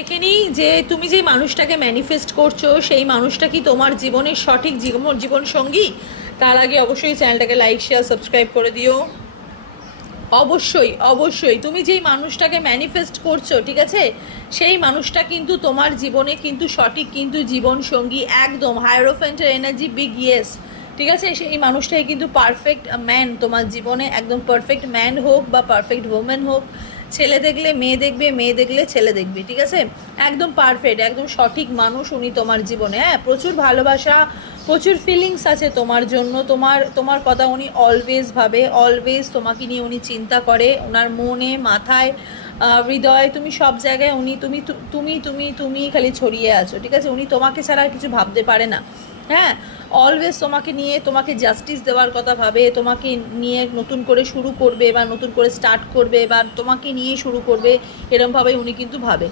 দেখে নিই যে তুমি যে মানুষটাকে ম্যানিফেস্ট করছো সেই মানুষটা কি তোমার জীবনের সঠিক জীবন সঙ্গী। তার আগে অবশ্যই চ্যানেলটাকে লাইক শেয়ার সাবস্ক্রাইব করে দিও। অবশ্যই অবশ্যই তুমি যেই মানুষটাকে ম্যানিফেস্ট করছো, ঠিক আছে, সেই মানুষটা কিন্তু তোমার জীবনে কিন্তু সঠিক কিন্তু জীবন সঙ্গী একদম। হায়ারোফ্যান্টের এনার্জি বিগ ইয়েস, ঠিক আছে। সেই মানুষটাই কিন্তু পারফেক্ট ম্যান তোমার জীবনে, একদম পারফেক্ট ম্যান হোক বা পারফেক্ট ওমেন হোক। ছেলে দেখলে মেয়ে দেখবে, মেয়ে দেখলে ছেলে দেখবে, ঠিক আছে। একদম পারফেক্ট, একদম সঠিক মানুষ উনি তোমার জীবনে। হ্যাঁ, প্রচুর ভালোবাসা, প্রচুর ফিলিংস আছে তোমার জন্য। তোমার কথা উনি অলওয়েজ ভাবে, অলওয়েজ তোমাকে নিয়ে উনি চিন্তা করে। ওনার মনে, মাথায়, হৃদয়, তুমি সব জায়গায় উনি তুমি তুমি তুমি তুমি খালি ছড়িয়ে আছো, ঠিক আছে। উনি তোমাকে ছাড়া আর কিছু ভাবতে পারে না। হ্যাঁ, অলওয়েজ তোমাকে নিয়ে, তোমাকে জাস্টিস দেওয়ার কথা ভাবে, তোমাকে নিয়ে নতুন করে শুরু করবে বা নতুন করে স্টার্ট করবে বা তোমাকে নিয়ে শুরু করবে, এরমভাবে উনি কিন্তু ভাবে।